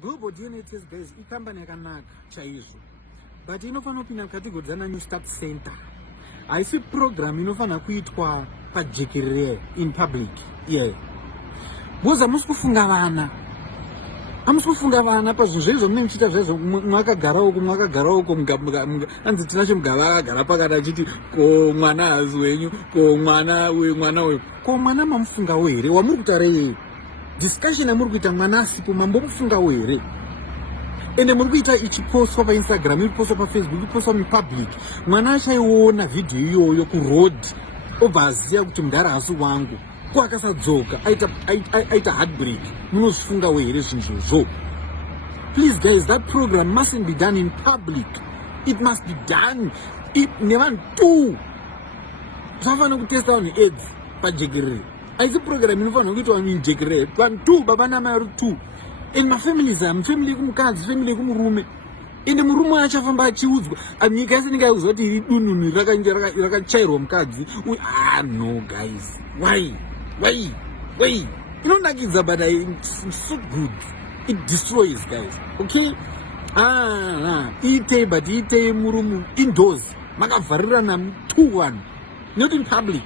Global DNA test guys ikambani yakanaka chaizvo, but inofanira kupinda mucategory dzana New Start Center. Haisi program inofanira kuitwa pajekerere in public. Boza hamusi kufunga vana pazvinhu zvezvo munenge muchiita zvezvo mwakagara uko anzi tinacho mugava akagara pakati achiti ko mwana hazi wenyu, ko mwana uyu, ko mwana mamufungawo here? Wamuri kutaura yeye discussion yamuri kuita mwana asipo mambomufungawo here? Ende muri kuita ichipostwa paInstagram, iripostwa paFacebook, iripostwa mupublic. Mwana achaiona vhidhiyo iyoyo kuroad obva aziya kuti mudhara hasi wangu ko akasadzoka aita heartbreak. Munozvifungawo here zvinhu izvozvo? Please guys, that program mustn't be done in public. It must be done nevanhu tu. Zvafanira kutesta vanhu AIDS pajekerere. Haisi program inofanira kuitwa vanhu mujekerere. Vanhu tu, baba namai vari tu. And mafamilies aya, family yekumukadzi, family yekumurume. Ende murume achafamba achiudzwa, nyika yese inenge yakuziva kuti iri dunhu rakachairwa mukadzi. No guys, why? Inonakidza, but it's so good. It destroys, guys. Okay? Ite murumu indoors. Makavharirana 2-1. Not in public.